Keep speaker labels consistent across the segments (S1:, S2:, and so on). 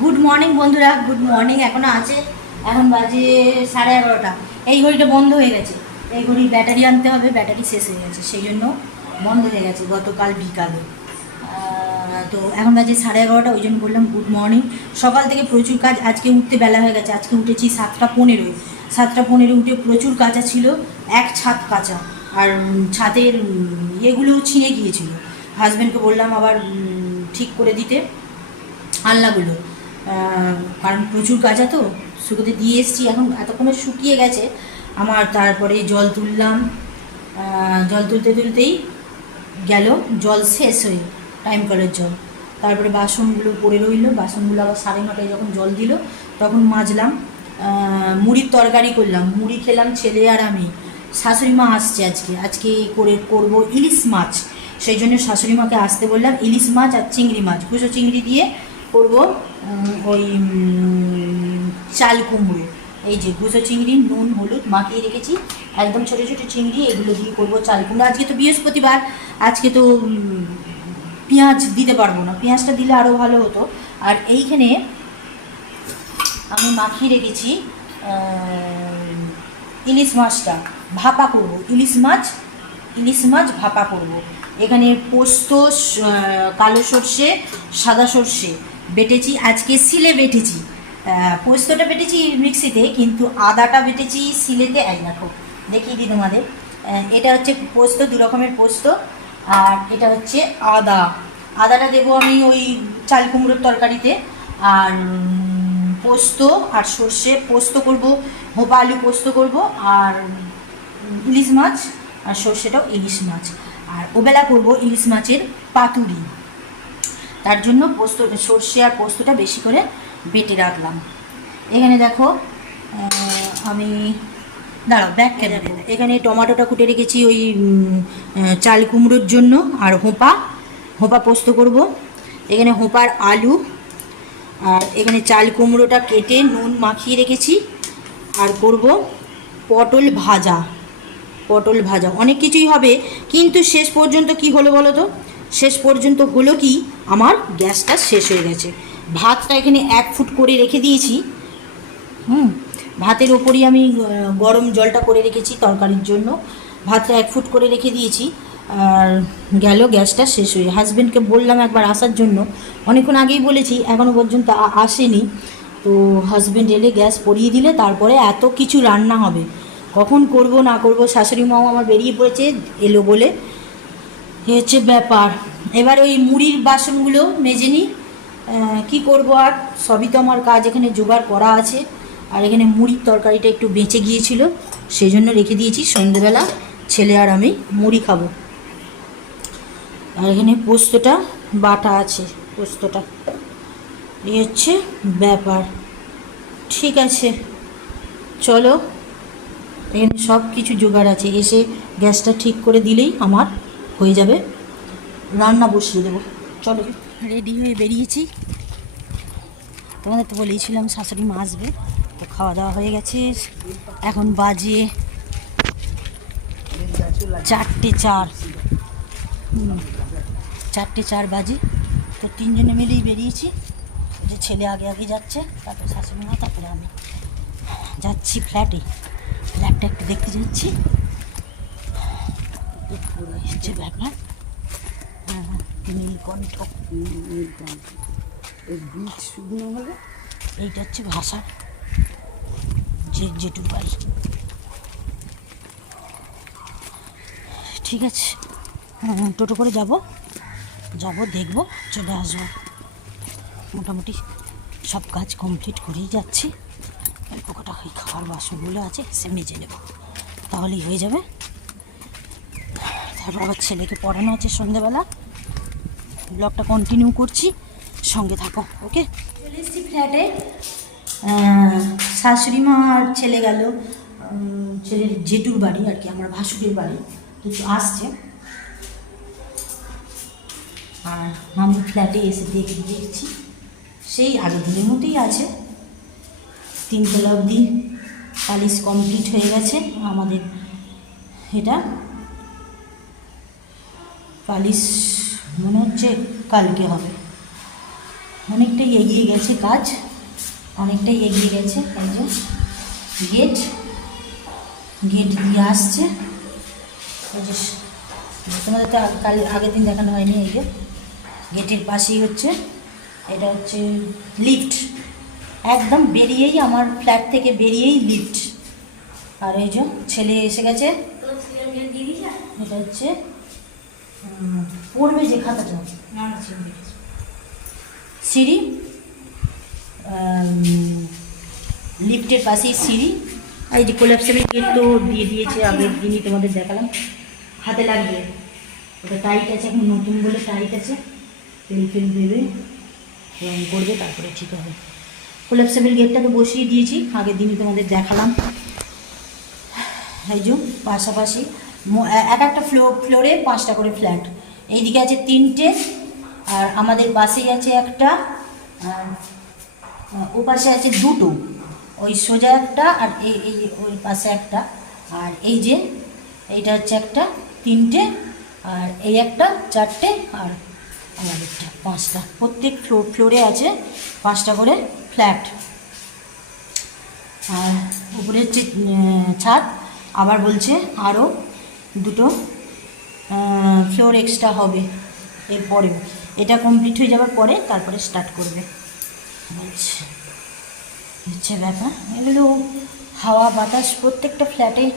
S1: Good morning বন্ধুরা। Good morning এখনও আছে। এখন বাজে সাড়ে এগারোটা। এই ঘড়িটা বন্ধ হয়ে গেছে। এই ঘড়ি ব্যাটারি আনতে হবে, ব্যাটারি শেষ হয়ে গেছে। সেই জন্য বন্ধ হয়ে গেছে গতকাল বিকালে। তো এখন বাজে সাড়ে এগারোটা, ওই জন্য বললাম গুড মর্নিং সকাল থেকে প্রচুর কাজ, আজকে উঠতে বেলা হয়ে গেছে। আজকে উঠেছি সাতটা পনেরোই সাতটা পনেরো উঠে প্রচুর কাঁচা ছিল, এক ছাদ কাঁচা। আর ছাদের ইয়েগুলোও ছিঁড়ে গিয়েছিল। হাজব্যান্ডকে বললাম আবার ঠিক করে দিতে। আলনাগুলো। কারণ প্রচুর কাঁচা তো, শুকোতে দিয়ে এসেছি। এখন এতক্ষণে শুকিয়ে গেছে। আমার তারপরে জল তুললাম। জল তুলতে তুলতেই গেল। জল শেষ হয়ে টাইম কলের জল। তারপরে বাসনগুলো পড়ে রইল। বাসনগুলো আবার সাড়ে নটায় যখন জল দিল, তখন মাজলাম। মুড়ির তরকারি করলাম। মুড়ি খেলাম ছেলে আর আমি। শাশুড়ি মা আসছে আজকে। আজকে করে করব ইলিশ মাছ। সেই জন্য শাশুড়ি মাকে আসতে বললাম, ইলিশ মাছ আর চিংড়ি মাছ। কুচো চিংড়ি দিয়ে করব ওই চাল কুমড়ো। এই যে গুঁজো চিংড়ি, নুন, হলুদ মাখিয়ে রেখেছি। একদম ছোটো ছোটো চিংড়ি, এগুলো দিয়ে করব চাল কুমড়ো। আজকে তো বৃহস্পতিবার, আজকে তো পেঁয়াজ দিতে পারব না। পেঁয়াজটা দিলে আরও ভালো হতো। আর এইখানে আমি মাখিয়ে রেখেছি ইলিশ মাছটা। ভাপা করব। ইলিশ মাছ ইলিশ মাছ ভাপা করব। এখানে পোস্ত কালো সর্ষে, সাদা সর্ষে। বেটেছি, আজকে সিলে বেটেছি। পোস্তটা বেটেছি মিক্সিতে, কিন্তু আদাটা বেটেছি সিলেতে এই দেখো দেখিয়ে দিই তোমাদের। এটা হচ্ছে পোস্ত, দু রকমের পোস্ত, আর এটা হচ্ছে আদা। আদাটা দেবো আমি ওই চাল কুমড়োর তরকারিতে, আর পোস্ত আর সর্ষে পোস্ত করব হোপা আলু পোস্ত করব, আর ইলিশ মাছ, আর সর্ষেটাও ইলিশ মাছ। আর ওবেলা করব ইলিশ মাছের পাতুরি। তার জন্য পোস্ত, সর্ষে আর পোস্তটা বেশি করে বেটে রাখলাম। এখানে দেখো আমি দাঁড়াও ব্যাগ কেন এখানে টমাটোটা কুটে রেখেছি ওই চাল কুমড়োর জন্য আর হোপা হোপা পোস্ত করব। এখানে হোপার আলু, আর এখানে চাল কুমড়োটা কেটে নুন মাখিয়ে রেখেছি। আর করব পটল ভাজা পটল ভাজা। অনেক কিছুই হবে, কিন্তু শেষ পর্যন্ত কি হলো বলো তো? শেষ পর্যন্ত হলো কি? আমার গ্যাসটা শেষ হয়ে গেছে। ভাতটা এখানে এক ফুট করে রেখে দিয়েছি। হুম, ভাতের ওপরই আমি গরম জলটা করে রেখেছি তরকারির জন্য। ভাতটা এক ফুট করে রেখে দিয়েছি। আর গেল, গ্যাসটা শেষ হয়ে হাজব্যান্ডকে বললাম একবার আসার জন্য। অনেকক্ষণ আগেই বলেছি এখনও পর্যন্ত আসেনি। তো হাজব্যান্ড এলে গ্যাস পরিয়ে দিলে তারপরে এত কিছু রান্না হবে। কখন করব না করব শাশুড়ি মাও আমার বেরিয়ে পড়েছে, এলো বলে এ হচ্ছে ব্যাপার। এবার ওই মুড়ির বাসনগুলো মেজে নিই। কী করব আর? সবই তো আমার কাজ এখানে জোগাড় করা আছে। আর এখানে মুড়ির তরকারিটা একটু বেঁচে গিয়েছিল সেই জন্য রেখে দিয়েছি। সন্ধেবেলা ছেলে আর আমি মুড়ি খাব। আর এখানে পোস্তটা, বাটা আছে পোস্তটা। এই হচ্ছে ব্যাপার। ঠিক আছে, চলো। এখানে সব কিছু জোগাড় আছে। এসে গ্যাসটা ঠিক করে দিলেই আমার হয়ে যাবে। রান্না বসিয়ে দেবো। চলো। রেডি হয়ে বেরিয়েছি। তোমাদের তো বলেইছিলাম শাশুড়ি মা আসবে। তো খাওয়া দাওয়া হয়ে গেছে। এখন বাজে চারটে চার। চারটে চার বাজে। তো তিনজনে মিলেই বেরিয়েছি। যে ছেলে আগে আগে যাচ্ছে, তারপর শাশুড়ি মা, তারপরে আমি। যাচ্ছি ফ্ল্যাটে ফ্ল্যাটটা একটু দেখতে যাচ্ছি। এই হচ্ছে ব্যাপার? হ্যাঁ, নীলকণ্ঠ
S2: এই বীজ শুকনো হলে
S1: এইটা হচ্ছে ভাষা। যে জেঠুর বাড়ি ঠিক আছে। হ্যাঁ, টোটো করে যাব। যাব দেখব চলে আসব। মোটামুটি সব কাজ কমপ্লিট করেই যাচ্ছি। অল্প কটা ওই খাওয়ার বাসনগুলো আছে সে মেজে নেব। তাহলেই হয়ে যাবে। আবার ছেলেকে পড়ানো আছে সন্ধেবেলা। ব্লগটা কন্টিনিউ করছি, সঙ্গে থাকো ওকে চলে এসেছি ফ্ল্যাটে শাশুড়ি মা আর ছেলে গেল। ছেলের জেঠুর বাড়ি আর কি, আমার ভাসুরের বাড়ি। কিছু আসছে। আর আমি ফ্ল্যাটে এসে দেখে দেখছি, সেই আগের দিনের মতোই আছে। তিনতলা অবধি পালিশ কমপ্লিট হয়ে গেছে। আমাদের এটা পালিশ মনে হচ্ছে কালকে হবে। অনেকটাই এগিয়ে গেছে কাজ অনেকটাই এগিয়ে গেছে এই যে গেট গেট দিয়ে আসছে। এই যে তোমাদের তো কাল আগের দিন দেখানো হয়নি এই যে। গেটের পাশেই হচ্ছে এটা হচ্ছে লিফট একদম বেরিয়েই আমার ফ্ল্যাট থেকে বেরিয়েই লিফট আর এই যে ছেলে এসে গেছে। এটা হচ্ছে পড়বে যে খাতাটা সিঁড়ি লিফটের পাশেই সিঁড়ি। আর যে কোলাপসেবল গেট তো দিয়ে দিয়েছে আগের দিনই তোমাদের দেখালাম, হাতে লাগবে ওটা টাইট আছে, এখন নতুন বলে টাইট আছে। তেল ফেল দেবে, রং করবে, তারপরে ঠিক হবে। কোলাপসেবল গেটটাকে বসিয়ে দিয়েছি আগের দিনই তোমাদের দেখালাম। এই যে পাশাপাশি এক একটা ফ্লোর ফ্লোরে পাঁচটা করে ফ্ল্যাট এইদিকে আছে তিনটে, আর আমাদের পাশেই আছে একটা, আর ও পাশে আছে দুটো। ওই সোজা একটা আর এই এই ওই পাশে একটা। আর এই যে এইটা হচ্ছে একটা, তিনটে, আর এই একটা, চারটে, আর আমাদেরটা পাঁচটা। প্রত্যেক ফ্লোর ফ্লোরে আছে পাঁচটা করে ফ্ল্যাট আর উপরে হচ্ছে ছাদ, আবার বলছে আরও দুটো ফ্লোর এক্সট্রা হবে। এরপরেও। এটা কমপ্লিট হয়ে যাওয়ার পরে তারপরে স্টার্ট করবে। বলছে হচ্ছে ব্যাপার। এগুলো হাওয়া, বাতাস, প্রত্যেকটা ফ্ল্যাটে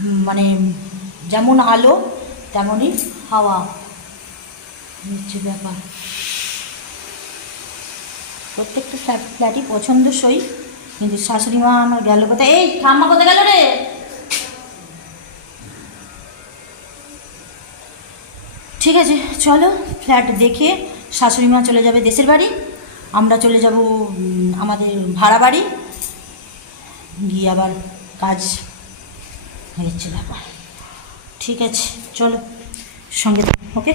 S1: মানে যেমন আলো, তেমনই হাওয়া। হচ্ছে ব্যাপার। প্রত্যেকটা ফ্ল্যাট ফ্ল্যাটই পছন্দসই। কিন্তু শাশুড়ি মা আমার গেল কোথায়? এই, ঠাম্মা কোথায় গেল রে? ঠিক আছে, চলো ফ্ল্যাট দেখে শাশুড়ি মা চলে যাবে দেশের বাড়ি। আমরা চলে যাব আমাদের ভাড়া বাড়ি। গিয়ে আবার কাজ হয়েছে ব্যাপার। ঠিক আছে, চলো, সঙ্গে ওকে